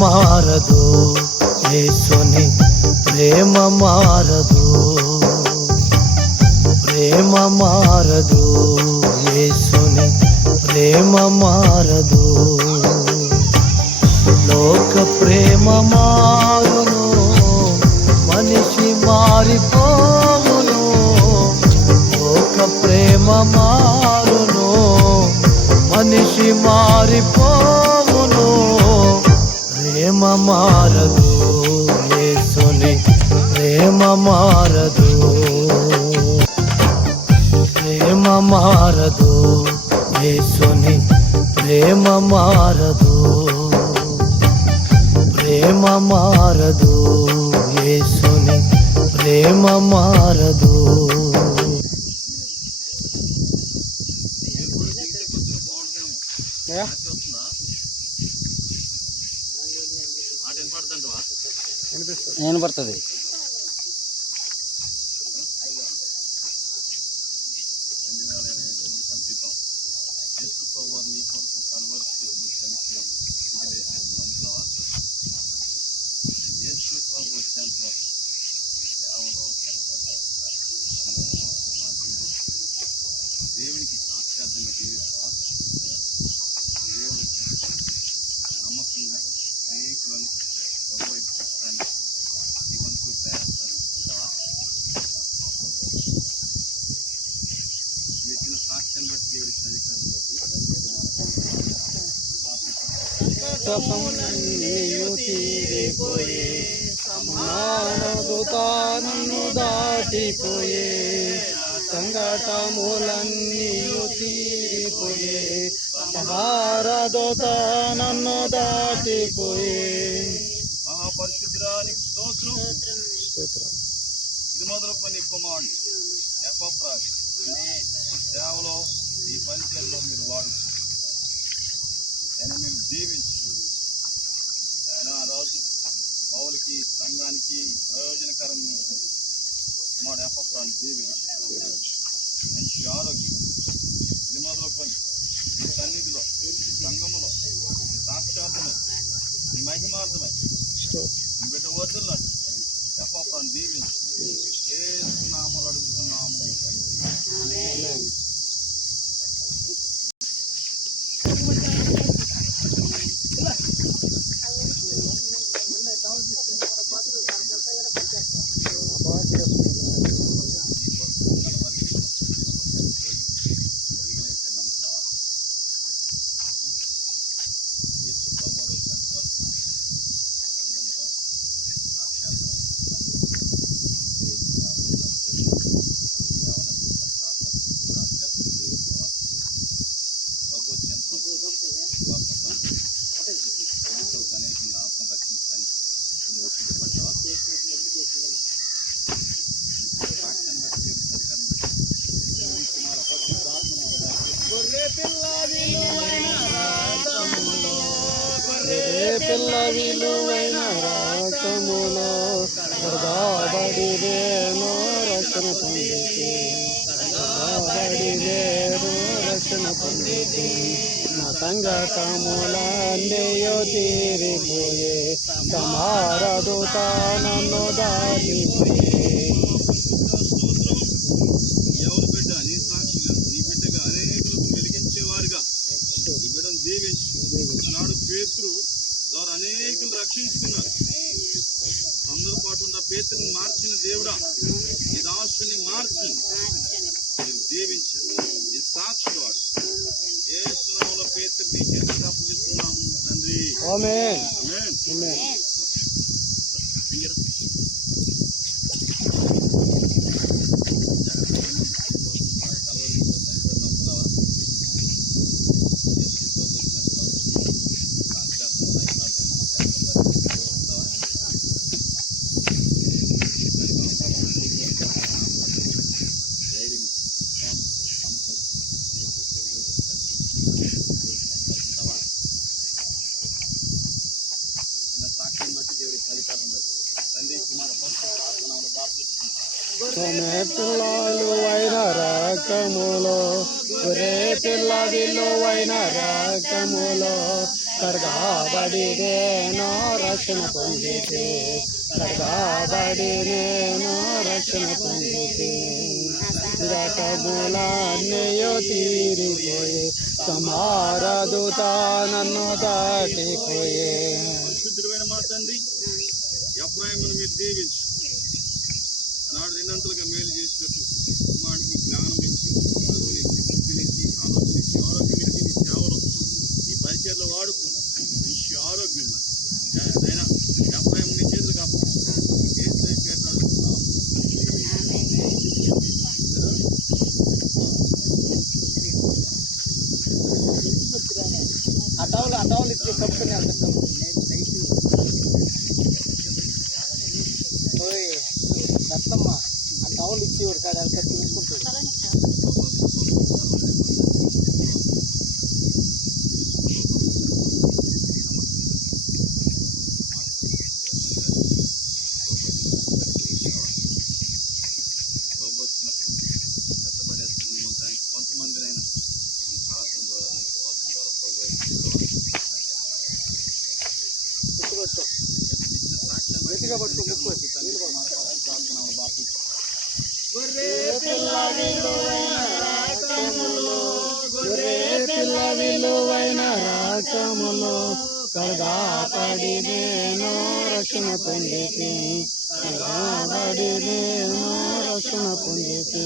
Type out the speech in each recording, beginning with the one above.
మారదు, యేసుని ప్రేమ మారదు, ప్రేమ మారదు, యేసుని ప్రేమ మారదు. లోక ప్రేమ మారును, మనిషి మారిపోవును. లోక ప్రేమ మారును, మనిషి మారిపోవును. ప్రేమ మారదు, యేసుని ప్రేమ మారదు, ప్రేమ మారదు, యేసుని ప్రేమ మారదు, ప్రేమ మారదు, యేసుని ప్రేమ మారదు. వినపడుతుంది. దేవునికి సాక్షాత్తంగా జీవిస్తాం. దేవుని నమ్మకంగా అనేకులను ఒకవైపు పెట్టడానికి ఈ వంతు ప్రయాసాలు అంటావా? ఇచ్చిన సాక్ష్యాన్ని బట్టి దేవుడి అధికారాన్ని బట్టి సమానదుతానన్ను దాటిపోయే, సంఘటములన్నీ తీరిపోయే, భారదుతానన్ను దాటిపోయే. మహాపరిశుద్ధిరానికి స్తోత్రం. ఇది మొదలుకొని కుమారుడు ఎపఫ్రాస్ సేవలో ఈ పరిచయంలో మీరు వాడుతూ ఆయన మీరు దీవించి ఆయన ఆ రోజు పౌలకి సంఘానికి ప్రయోజనకరంగా కుమారుడు ఎపఫ్రాన్ని దీవించి మంచి ఆరోగ్యం ఇది మొదలుకొని ఈ సన్నిధిలో ఈ సంఘములో సాక్షాత్మై ఈ మహిమార్థమై ఈ బిడ్డ వద్దున్నాడు ఎపఫ్రాన్ని దీవించి ఏ నామలు అడుగుతున్నాము. పిల్ల విలువైన రాకములో కడగాబడిరేను రక్షణ పొందితే, కడగాబడిరేను రక్షణ పొందితే, నా సంగతములన్నీయో తీరిపోయే, సమారదుతానన్ను దాటిపోయే. ఎవరు బిడ్డ నీ సాక్షిగా నీ బిడ్డగా అనేకులకు వెలిగించేవారుగా ఈ బిడ్డను దీవించు. ఆనాడు పేతురు ద్వారా అనేకులు రక్షించుకున్నారు. అందరూ పాటు ఉన్న పేతురుని మార్చిన దేవుడా ఈ దాసుని మార్చి మీరు దీవించండి. ఈ సాక్షి వాడు యేసు నామములో పేతురుని చేతులకు అప్పగిస్తున్నాము తండ్రి. ఆమేన్. ఆమేన్. పిల్లలు అయిన రాకములో, గొర్రె పిల్ల విలువైన రాకములో, కడగాబడి కడగాబడి నేను రక్షణ పొందితే కడగాబడి నేను రక్షణ పొందితే గతములన్నయో తీరిపోయే సమారదూత నన్ను దాటిపోయే. పరిశుద్ధుడైన మా తండ్రి, ఎఫ్రాయిమును మీరు దీవించి నాడు నిన్నంతలుగా మేలు చేసినట్టు వాడికి జ్ఞానం ఇచ్చి, చదువునిచ్చి, బుద్ధినిచ్చి, ఆలోచన ఇచ్చి, ఆరోగ్యం ఇచ్చి, నీ సేవలో ఈ పరిచయలో వాడుకుని మంచి ఆరోగ్యం అయినా ఎఫ్రాయిము నీ చేతులు కాపాడు. యేసు పేరు అడుగుతున్నాము. అటౌలు ఇచ్చి కప్పుకొని వెళ్తాం. రత్నమ్మ ఆ టౌల్ ఇచ్చి ఒకసారి వెళ్తా చూసుకుంటాడు. కొంతమందినైనా ఈ ప్రార్థన ద్వారా నీ వాక్యం ద్వారా గట్టిగా పట్టుకో. గొర్రె పిల్ల విలువైన రాకములో కడగాబడి నేను రక్షణ పొందితే కడగాబడి నేను రక్షణ పొందితే.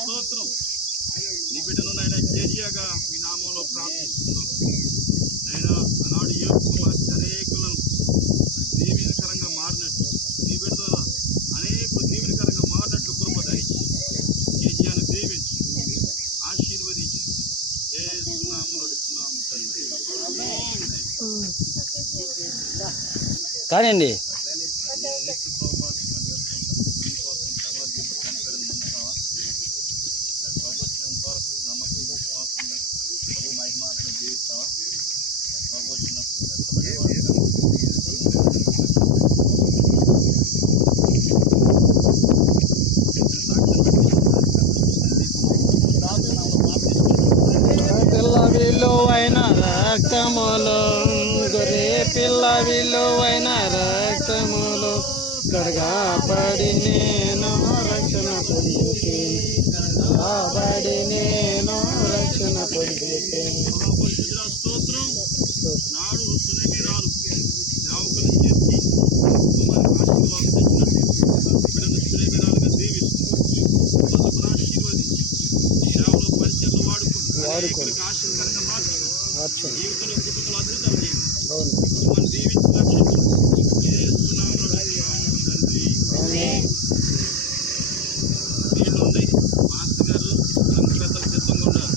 స్తోత్రం. నీ బిడ్డను నాయన జేజియాగా మీ నామంలో ప్రార్థిస్తున్నాం. నాయన ఆనాడు యోబు కుమార్తె అనేకులను దీవెనకరంగా మారినట్టు నీ బిడ్డ ద్వారా అనేకులు దీవెనకరంగా మారినట్లు కృప దయచి జేజియాను దీవించి ఆశీర్వదించి యేసు నామములో అడుగుతున్నాము తండ్రి. కానివ్వండి. పిల్ల విలువైన రక్తములో గొర్రె పిల్ల విలువైన రక్తములో కడగాబడి నేను రక్షణ పొందితే కడగాబడి నేను రక్షణ పొందితే. మహాపరిశుద్ధుడా స్తోత్రం. నాడు సునేమిరాలు సేవకులను చేర్చి కుమారికి ఆశీర్వాదం తెచ్చినట్టు బిడ్డను సునేమిరాలుగా దీవిస్తూ ఆశీర్వదించి సేవలో పరిచయలు వాడుకొని ఆశీర్కరంగా మార్చి జీవితంలో కుటుంబంలో అద్భుతం చేయండి. కుటుంబాన్ని దీవించి రక్షించి యేసు నామములో అడుగుతున్నాము తండ్రి. వీళ్ళుంది మాస్టర్ గారు సంఘ పెద్దలు సిద్ధంగా ఉన్నారు.